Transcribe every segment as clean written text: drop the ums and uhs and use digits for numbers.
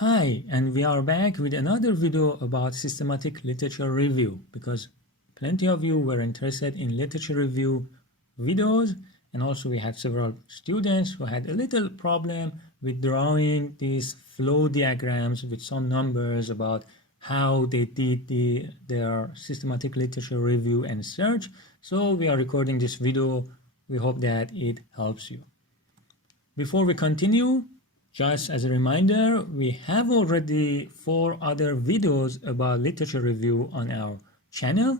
Hi, and we are back with another video about systematic literature review because plenty of you were interested in literature review videos, and also we had several students who had a little problem with drawing these flow diagrams with some numbers about how they did their systematic literature review and search. So we are recording this video. We hope that it helps you. Before we continue, just as a reminder, we have already 4 other videos about literature review on our channel,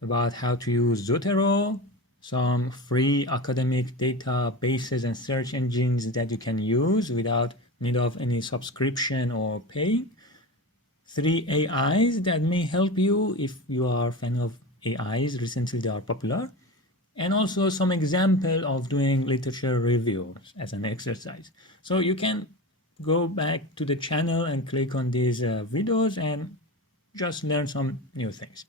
about how to use Zotero, some free academic databases and search engines that you can use without need of any subscription or paying, 3 AIs that may help you if you are a fan of AIs, recently they are popular, and also some example of doing literature reviews as an exercise. So you can go back to the channel and click on these videos and just learn some new things.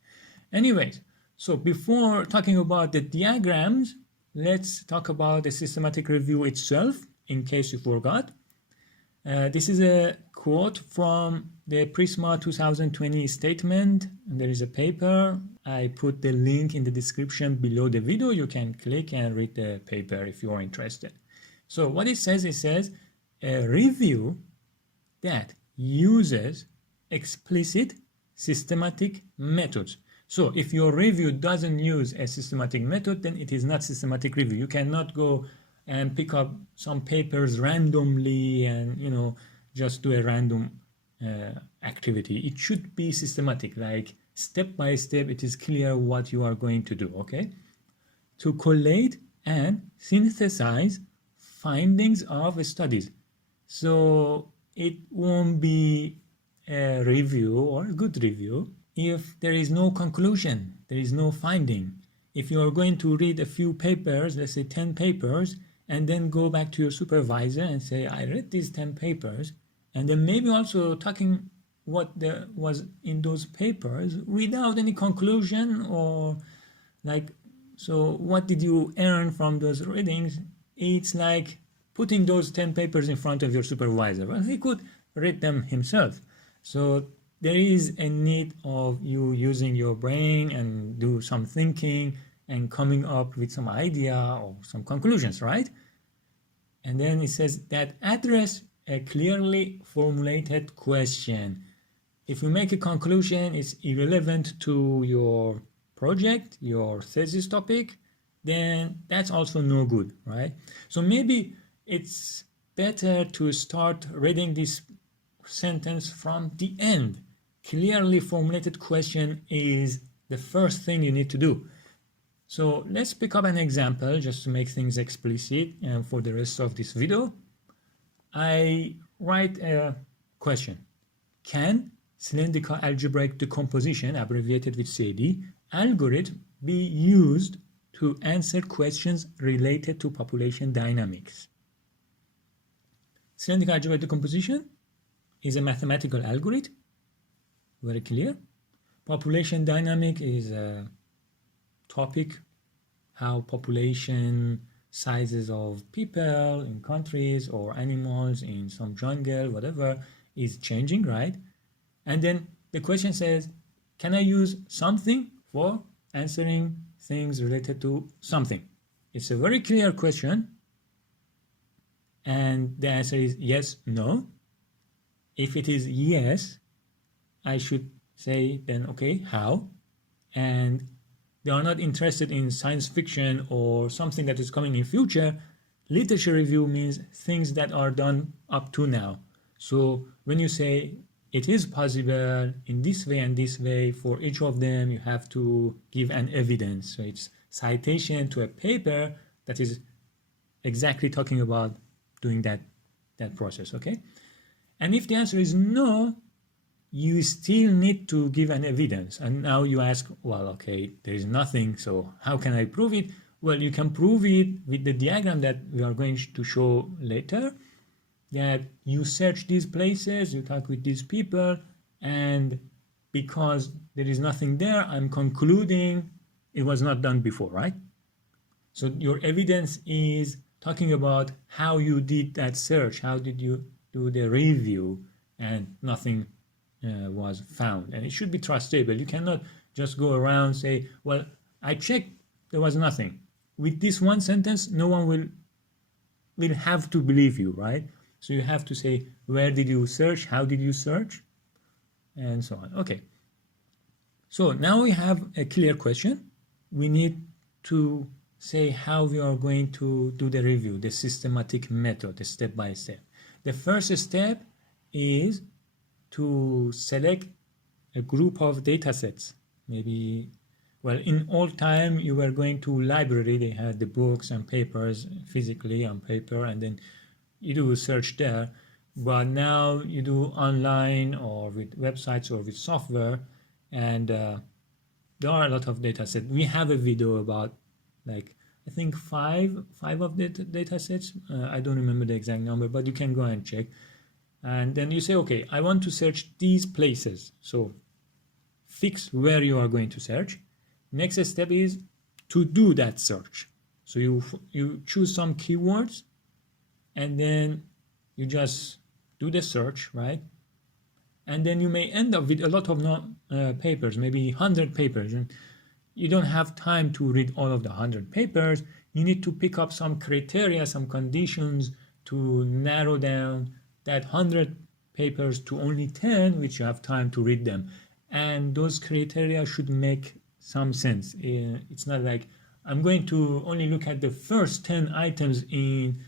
Anyways, so before talking about the diagrams, let's talk about the systematic review itself, in case you forgot. This is a quote from the PRISMA 2020 statement. There is a paper. I put the link in the description below the video. You can click and read the paper if you are interested. So what it says a review that uses explicit systematic methods. So if your review doesn't use a systematic method, then it is not systematic review. You cannot go and pick up some papers randomly and just do a random activity. It should be systematic, like step by step it is clear what you are going to do. Okay, to collate and synthesize findings of studies. So it won't be a review or a good review if there is no conclusion, there is no finding. If you are going to read a few papers, let's say 10 papers, and then go back to your supervisor and say, I read these 10 papers, and then maybe also talking what there was in those papers without any conclusion, or like, so what did you earn from those readings? It's like putting those 10 papers in front of your supervisor. Well, he could read them himself. So there is a need of you using your brain and do some thinking and coming up with some idea or some conclusions, right? And then it says that address a clearly formulated question. If you make a conclusion, it's irrelevant to your project, your thesis topic, then that's also no good, right? So maybe it's better to start reading this sentence from the end. Clearly formulated question is the first thing you need to do. So let's pick up an example just to make things explicit, and for the rest of this video, I write a question. Can cylindrical algebraic decomposition, abbreviated with CD, algorithm be used to answer questions related to population dynamics? Cylindrical algebraic decomposition is a mathematical algorithm, very clear. Population dynamic is a topic, how population sizes of people in countries or animals in some jungle, whatever, is changing, right? And then the question says, can I use something for answering things related to something? It's a very clear question, and the answer is yes, no. If it is yes, I should say then, okay, how? And they are not interested in science fiction or something that is coming in future. Literature review means things that are done up to now. So when you say it is possible in this way and this way, for each of them you have to give an evidence. So it's citation to a paper that is exactly talking about doing that process, okay? And if the answer is no, you still need to give an evidence. And now you ask, well, okay, there is nothing, so how can I prove it? Well, you can prove it with the diagram that we are going to show later, that you search these places, you talk with these people, and because there is nothing there, I'm concluding it was not done before, right? So your evidence is talking about how you did that search, how did you do the review, and nothing was found. And it should be trustable. You cannot just go around say, well, I checked, there was nothing. With this one sentence, no one will have to believe you, right? So you have to say, where did you search? How did you search? And so on. Okay. So now we have a clear question. We need to say how we are going to do the review, the systematic method, the step by step. The first step is to select a group of data sets. Maybe, well, in old time, you were going to library, they had the books and papers physically on paper, and then you do a search there. But now you do online or with websites or with software, and there are a lot of data sets. We have a video about, like, I think five of the data sets. I don't remember the exact number, but you can go and check. And then you say, okay, I want to search these places. So fix where you are going to search. Next step is to do that search. So you choose some keywords, and then you just do the search, right? And then you may end up with a lot of papers, maybe 100 papers. And you don't have time to read all of the 100 papers. You need to pick up some criteria, some conditions to narrow down that 100 papers to only 10, which you have time to read them. And those criteria should make some sense. It's not like I'm going to only look at the first 10 items in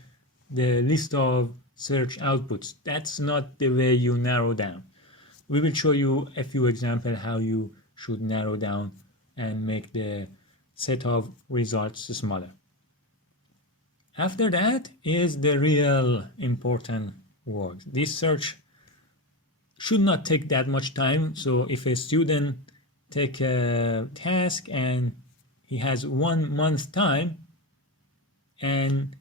the list of search outputs. That's not the way you narrow down. We will show you a few examples how you should narrow down and make the set of results smaller. After that is the real important work. This search should not take that much time. So if a student take a task and he has 1 month time, and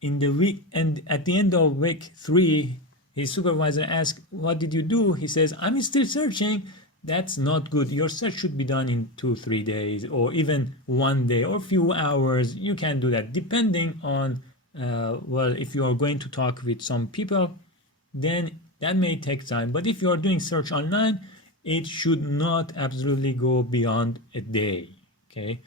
in the week, and at the end of week 3, his supervisor asks, what did you do? He says, I'm still searching. That's not good. Your search should be done in 2-3 days, or even 1 day, or a few hours. You can do that depending on, well, if you are going to talk with some people, then that may take time. But if you are doing search online, it should not absolutely go beyond a day, okay?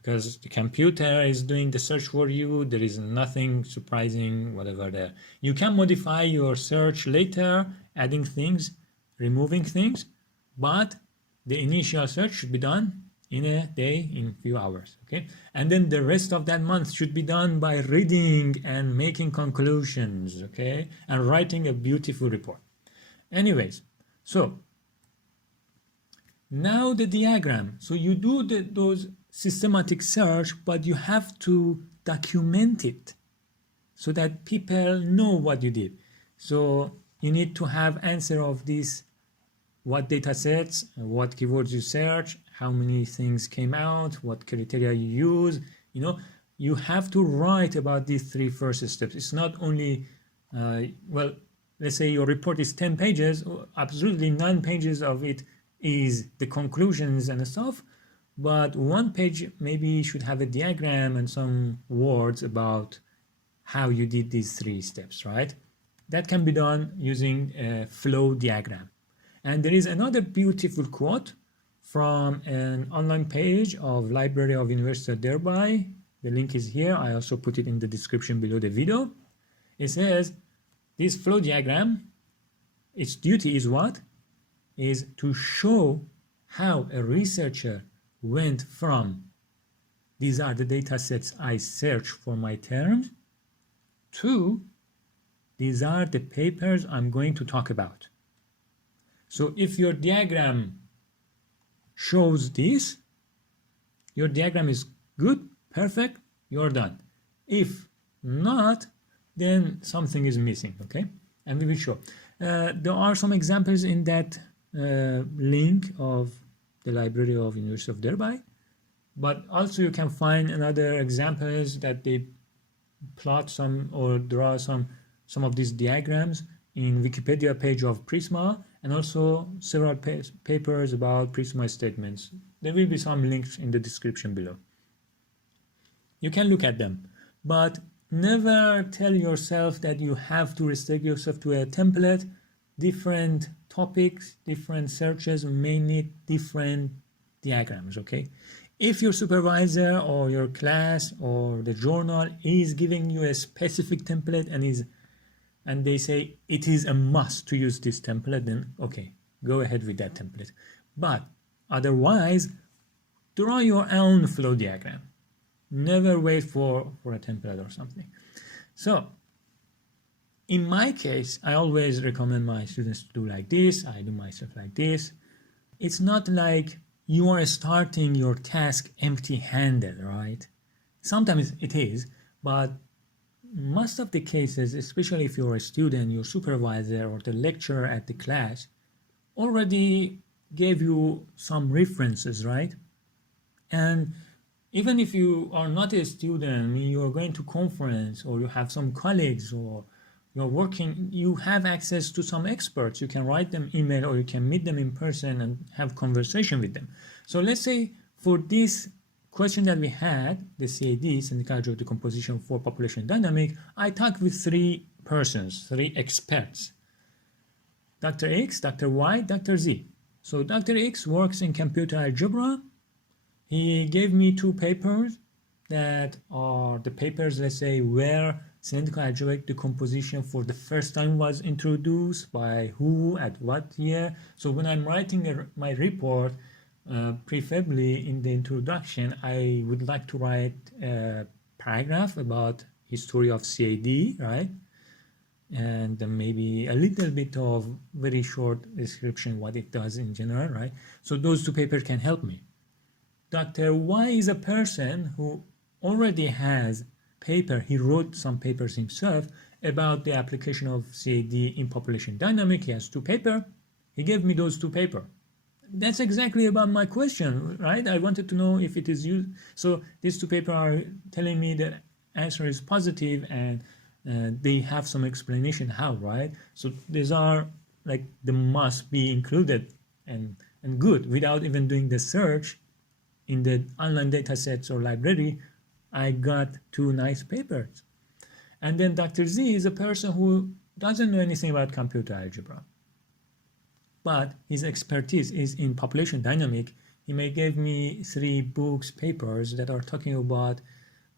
Because the computer is doing the search for you. There is nothing surprising, whatever there. You can modify your search later, adding things, removing things, but the initial search should be done in a day, in a few hours, okay? And then the rest of that month should be done by reading and making conclusions, okay? And writing a beautiful report. Anyways, so now the diagram. So you do those systematic search, but you have to document it so that people know what you did. So you need to have answer of this: what data sets, what keywords you search, how many things came out, what criteria you use. You know, you have to write about these 3 first steps. It's not only, well, let's say your report is 10 pages, absolutely 9 pages of it is the conclusions and stuff, but 1 page maybe should have a diagram and some words about how you did these 3 steps, right? That can be done using a flow diagram. And there is another beautiful quote from an online page of Library of University of Derby. The link is here. I also put it in the description below the video. It says, this flow diagram, its duty is what? Is to show how a researcher went from, these are the data sets I search for my terms, to, these are the papers I'm going to talk about. So if your diagram shows this, your diagram is good, perfect, you're done. If not, then something is missing, okay? And we will show. There are some examples in that link of the Library of University of Derby, but also you can find another examples that they plot some or draw some of these diagrams in Wikipedia page of PRISMA, and also several papers about PRISMA statements. There will be some links in the description below. You can look at them, but never tell yourself that you have to restrict yourself to a template. different topics, different searches may need different diagrams, okay? If your supervisor or your class or the journal is giving you a specific template and they say it is a must to use this template, then okay, go ahead with that template. But otherwise, draw your own flow diagram. Never wait for a template or something. So in my case, I always recommend my students to do like this. I do myself like this. It's not like you are starting your task empty-handed, right? Sometimes it is, but most of the cases, especially if you're a student, your supervisor or the lecturer at the class already gave you some references, right? And even if you are not a student, you are going to conference or you have some colleagues or you're working, you have access to some experts. You can write them email or you can meet them in person and have conversation with them. So let's say for this question that we had, the CAD, Syndical Algebra Decomposition for Population Dynamic, I talked with three persons, three experts. Dr. X, Dr. Y, Dr. Z. So Dr. X works in computer algebra. He gave me two papers that are the papers, let's say, where cylindrical algebraic decomposition for the first time was introduced, by who, at what year. So when I'm writing my report, preferably in the introduction, I would like to write a paragraph about history of CAD, right? And maybe a little bit of very short description what it does in general, right? So those two papers can help me. Dr. Y is a person who already has paper, he wrote some papers himself about the application of CAD in population dynamic. He has two papers. He gave me those two papers. That's exactly about my question, right? I wanted to know if it is used. So these two papers are telling me the answer is positive and they have some explanation how, right? So these are like the must be included and good. Without even doing the search in the online data sets or library, I got two nice papers. And then Dr. Z is a person who doesn't know anything about computer algebra, but his expertise is in population dynamic. He may give me three books, papers that are talking about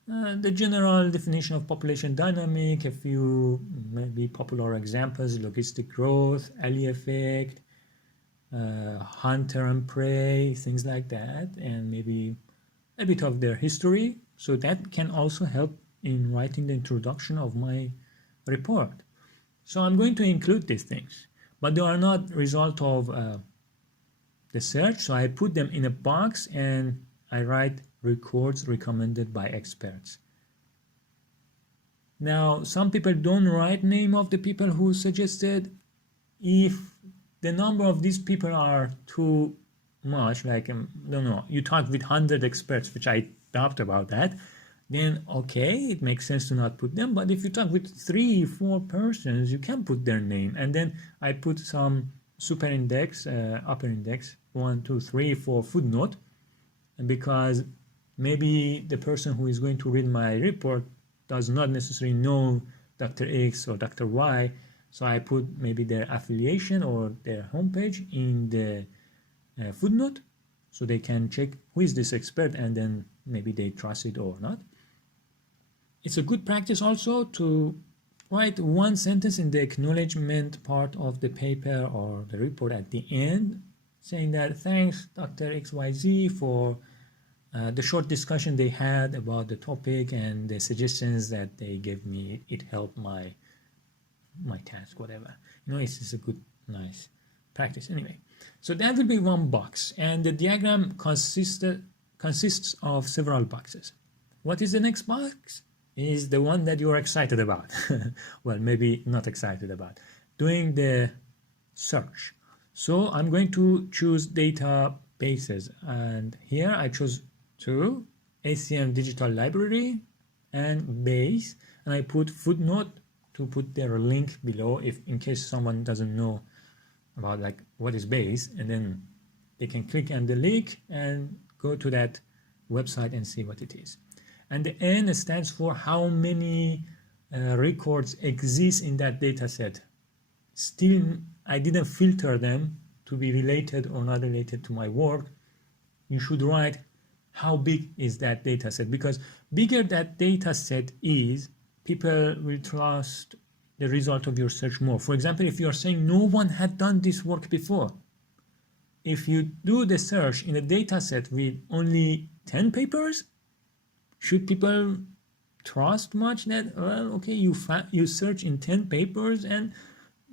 the general definition of population dynamic, a few maybe popular examples, logistic growth, alley effect, hunter and prey, things like that, and maybe a bit of their history. So that can also help in writing the introduction of my report. So I'm going to include these things, but they are not result of the search. So I put them in a box and I write records recommended by experts. Now, some people don't write name of the people who suggested. If the number of these people are too much, like, don't know, you talk with 100 experts, which I talked about that, then okay, it makes sense to not put them. But if you talk with 3-4 persons, you can put their name. And then I put some super index, upper index, 1, 2, 3, 4 footnote, because maybe the person who is going to read my report does not necessarily know Dr. X or Dr. Y. So I put maybe their affiliation or their homepage in the footnote, so they can check who is this expert and then maybe they trust it or not. It's a good practice also to write one sentence in the acknowledgement part of the paper or the report at the end, saying that thanks Dr. XYZ for the short discussion they had about the topic and the suggestions that they gave me. It helped my task, whatever. You know, it's a good, nice practice. Anyway, so that will be one box, and the diagram consists of several boxes. What is the next box? Is the one that you are excited about. Well, maybe not excited about. Doing the search. So I'm going to choose databases, and here I chose two, ACM Digital Library and Base, and I put footnote to put their link below if in case someone doesn't know about like what is Base, and then they can click on the link and go to that website and see what it is. And the N stands for how many records exist in that data set. still I didn't filter them to be related or not related to my work. You should write how big is that data set, because bigger that data set is, people will trust the result of your search more. For example, if you're saying no one had done this work before, if you do the search in a data set with only 10 papers, should people trust much that, well, okay, you search in 10 papers and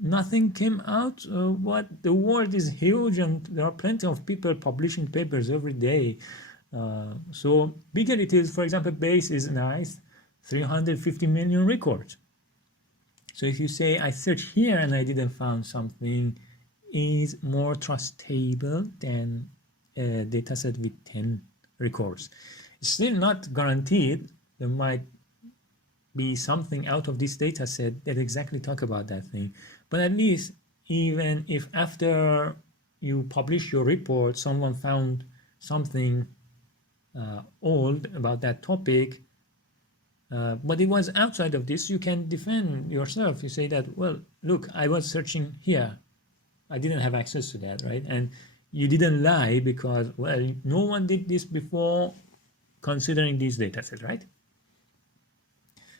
nothing came out? What, the world is huge and there are plenty of people publishing papers every day. So bigger it is, for example, base is nice, 350 million records. So if you say I search here and I didn't find something, is more trustable than a dataset with 10 records. It's still not guaranteed. There might be something out of this dataset that exactly talk about that thing. But at least, even if after you publish your report, someone found something old about that topic, but it was outside of this, you can defend yourself. You say that, well, look, I was searching here. I didn't have access to that, right? And you didn't lie because, well, no one did this before, considering these data sets, right?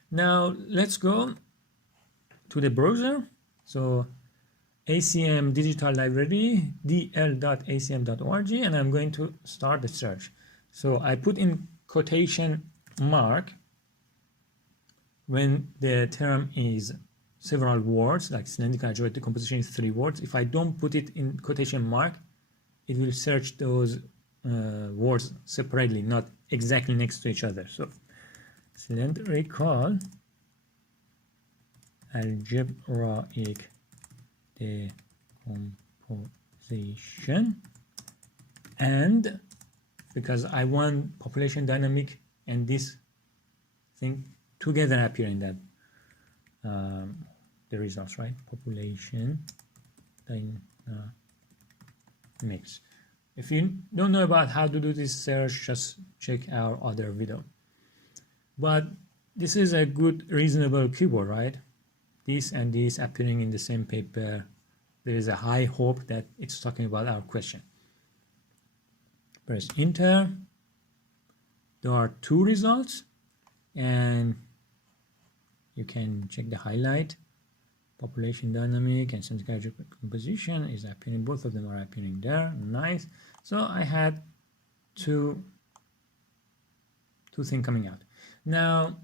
Now, let's go to the browser. So ACM Digital Library, dl.acm.org, and I'm going to start the search. So I put in quotation mark when the term is several words, like cylindrical algebraic decomposition is 3 words. If I don't put it in quotation mark, it will search those words separately, not exactly next to each other. So cylindrical algebraic decomposition, and because I want population dynamic and this thing together appear in that the results, right? Population dynamics. If you don't know about how to do this search, just check our other video. But this is a good, reasonable keyword, right? This and this appearing in the same paper. There is a high hope that it's talking about our question. Press enter. There are 2 results, and you can check the highlight. Population dynamic and cylindrical algebraic composition is appearing. Both of them are appearing there. Nice. So I had two things coming out. Now,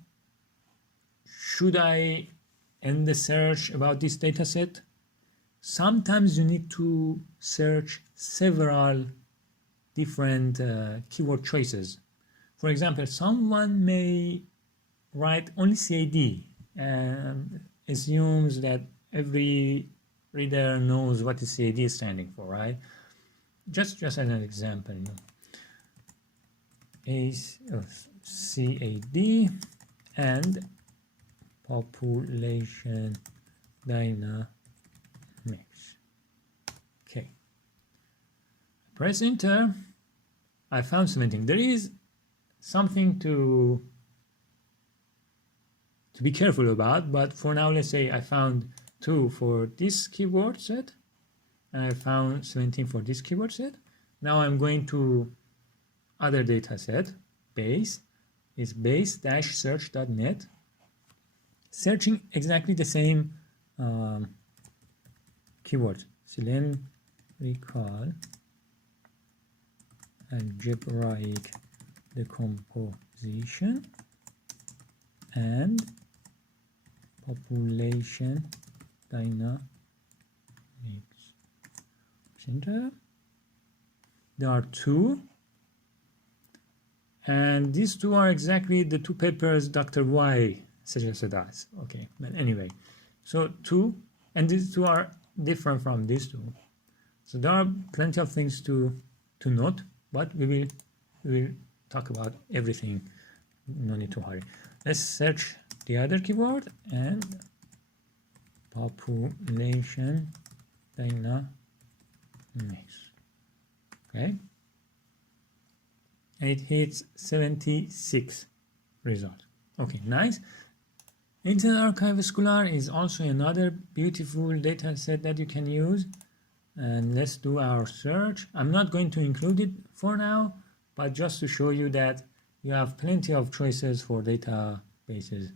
should I end the search about this data set? Sometimes you need to search several different keyword choices. For example, someone may write only CAD and assumes that every reader knows what the CAD is standing for, right? Just as an example, you know, CAD and population dynamics. Okay. Press enter. I found something. There is something to be careful about, but for now, let's say I found 2 for this keyword set, and I found 17 for this keyword set. Now I'm going to other data set, base, is base-search.net, searching exactly the same keyword, cylindrical algebraic decomposition and population dynamics. Enter. There are 2, and these 2 are exactly the 2 papers Dr. Y suggested us. Okay, but anyway, so 2, and these 2 are different from these 2. So there are plenty of things to note, but we will talk about everything. No need to hurry. Let's search the other keyword and population dynamics. Okay, and it hits 76 results. Okay, nice. Internet Archive Scholar is also another beautiful data set that you can use. And let's do our search. I'm not going to include it for now, but just to show you that you have plenty of choices for databases.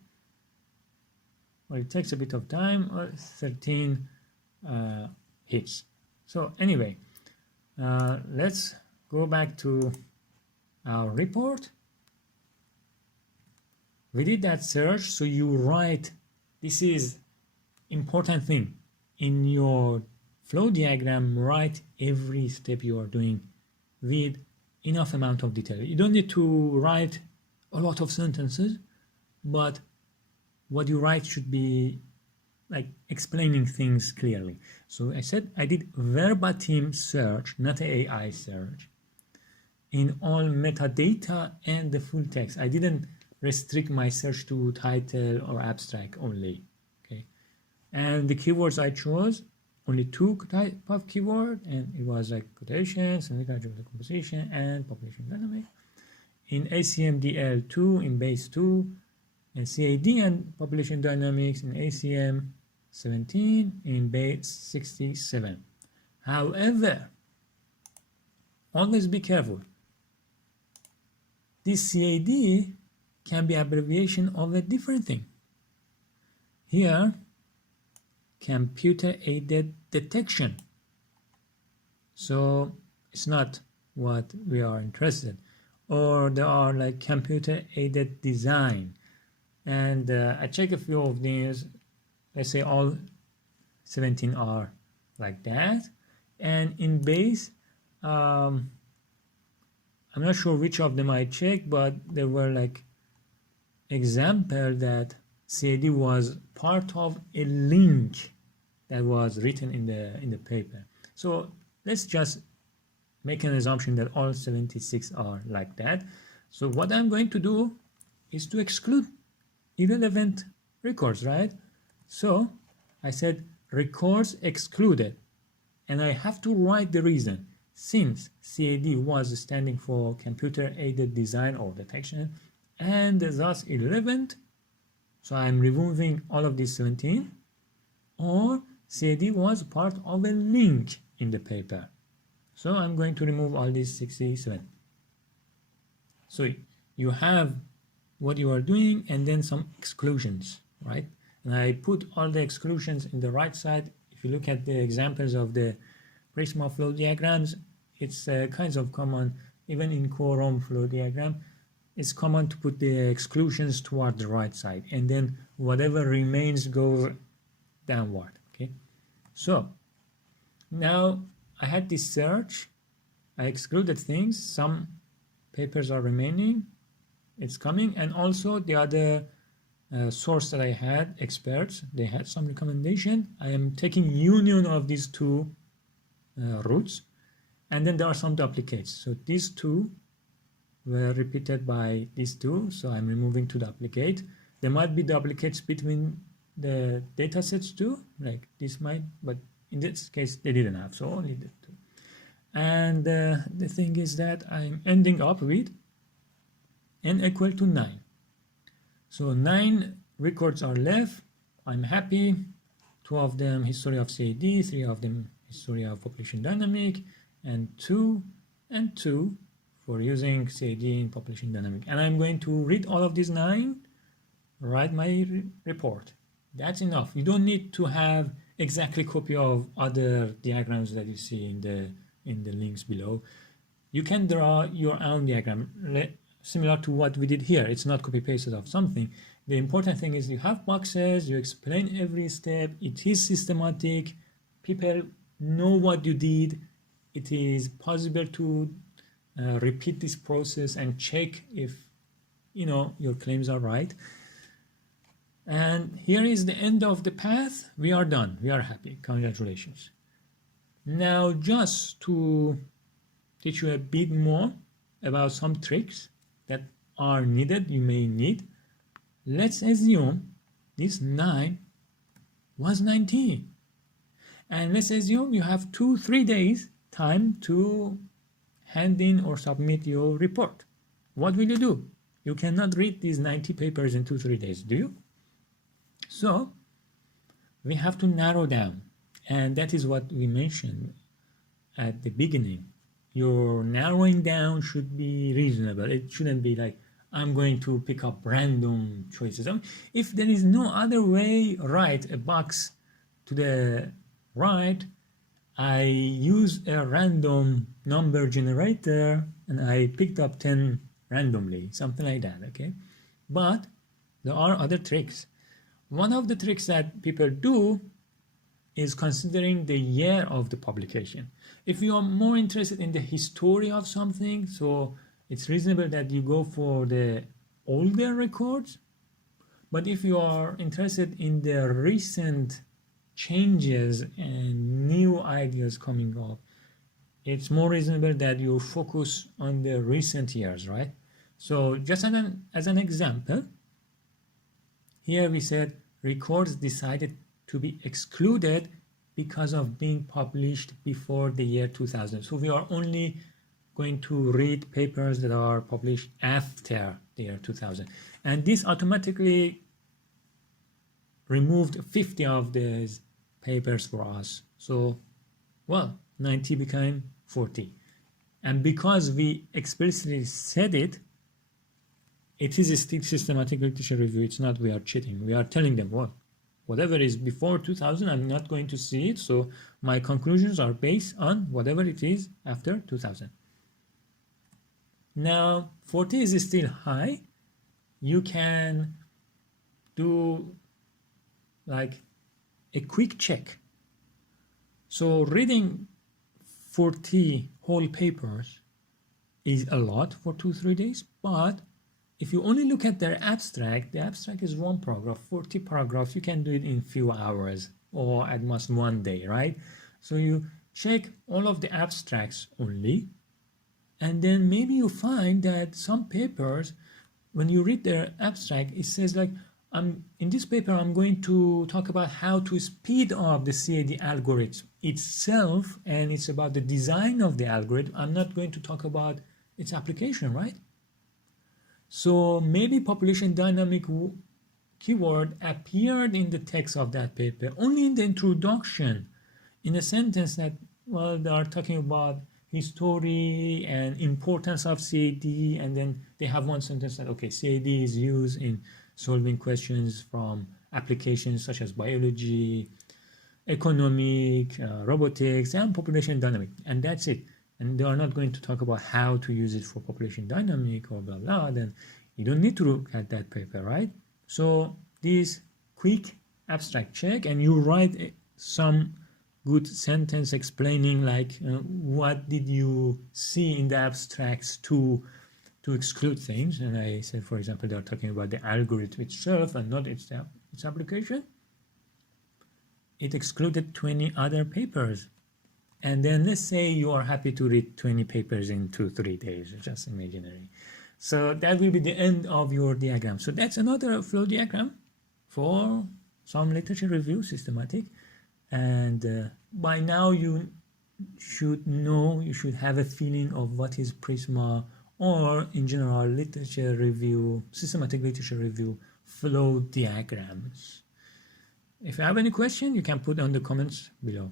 Well, it takes a bit of time, 13 hits. So anyway, let's go back to our report. We did that search, so you write, this is important thing, in your flow diagram, write every step you are doing with enough amount of detail. You don't need to write a lot of sentences, but what you write should be like explaining things clearly. So I said I did verbatim search, not an AI search, in all metadata and the full text. I didn't restrict my search to title or abstract only. Okay, and the keywords I chose, only two type of keyword, and it was like quotations, and geographical composition, and population dynamic. In ACM DL2 in base 2, and CAD and population dynamics in ACM 17 in base 67. However, always be careful. This CAD can be abbreviation of a different thing. Here, computer aided detection. So it's not what we are interested. Or there are like computer aided design. And I check a few of these. Let's say all 17 are like that. And in base, I'm not sure which of them I checked, but there were like example that CAD was part of a link that was written in the paper. So let's just make an assumption that all 76 are like that. So what I'm going to do is to exclude irrelevant records, right? So I said records excluded, and I have to write the reason. Since CAD was standing for computer aided design or detection and thus irrelevant, so I'm removing all of these 17, or CAD was part of a link in the paper. So I'm going to remove all these 67. So you have what you are doing and then some exclusions, right? And I put all the exclusions in the right side. If you look at the examples of the PRISMA flow diagrams, it's kinds of common, even in QUOROM flow diagram, it's common to put the exclusions toward the right side, and then whatever remains goes downward, okay? So now I had this search, I excluded things, some papers are remaining, it's coming, and also the other source that I had, experts, they had some recommendation. I am taking union of these two routes, and then there are some duplicates. So these two were repeated by these two, so I'm removing two duplicate. There might be duplicates between the data sets too, like this might, but in this case they didn't have, so only the two. And the thing is that I'm ending up with n equal to 9. So 9 records are left. I'm happy. 2 of them history of CAD, 3 of them history of population dynamic, and 2 and 2 for using CAD in population dynamic. And I'm going to read all of these 9, write my report. That's enough. You don't need to have exactly copy of other diagrams that you see in the links below. You can draw your own diagram similar to what we did here. It's not copy pasted of something. The important thing is you have boxes, you explain every step, it is systematic, people know what you did, it is possible to repeat this process and check if your claims are right. And here is the end of the path. We are done. We are happy. Congratulations. Now, just to teach you a bit more about some tricks that are needed, you may need. Let's assume this 9 was 19. And let's assume you have 2-3 days time to hand in or submit your report. What will you do? You cannot read these 90 papers in 2-3 days, do you? So we have to narrow down, and that is what we mentioned at the beginning. Your narrowing down should be reasonable. It shouldn't be like, I'm going to pick up random choices. If there is no other way, write a box to the right. I use a random number generator and I picked up 10 randomly, something like that, okay? But there are other tricks. One of the tricks that people do is considering the year of the publication. If you are more interested in the history of something, so it's reasonable that you go for the older records. But if you are interested in the recent changes and new ideas coming up, it's more reasonable that you focus on the recent years, right? So just as an example, here we said records decided to be excluded because of being published before the year 2000. So we are only going to read papers that are published after the year 2000. And this automatically removed 50 of these papers for us. So, well, 90 became 40. And because we explicitly said it, it is a still systematic literature review. It's not we are cheating. We are telling them, well, whatever is before 2000, I'm not going to see it. So my conclusions are based on whatever it is after 2000. Now, 40 is still high. You can do like a quick check. So reading 40 whole papers is a lot for 2-3 days, but if you only look at their abstract, the abstract is one paragraph. 40 paragraphs, you can do it in few hours or at most 1 day, right? So you check all of the abstracts only, and then maybe you find that some papers, when you read their abstract, it says like, in this paper, I'm going to talk about how to speed up the CAD algorithm itself, and it's about the design of the algorithm. I'm not going to talk about its application, right? So maybe population dynamic keyword appeared in the text of that paper, only in the introduction, in a sentence that, well, they are talking about history and importance of CAD, and then they have one sentence that, okay, CAD is used in solving questions from applications such as biology, economic, robotics, and population dynamic, and that's it. And they are not going to talk about how to use it for population dynamic or blah blah, then you don't need to look at that paper, right? So this quick abstract check, and you write some good sentence explaining like what did you see in the abstracts to exclude things. And I said, for example, they are talking about the algorithm itself and not its application. It excluded 20 other papers. And then let's say you are happy to read 20 papers in 2-3 days, just imaginary. So that will be the end of your diagram. So that's another flow diagram for some literature review, systematic. And by now you should know, you should have a feeling of what is PRISMA, or in general literature review, systematic literature review flow diagrams. If you have any question, you can put on the comments below.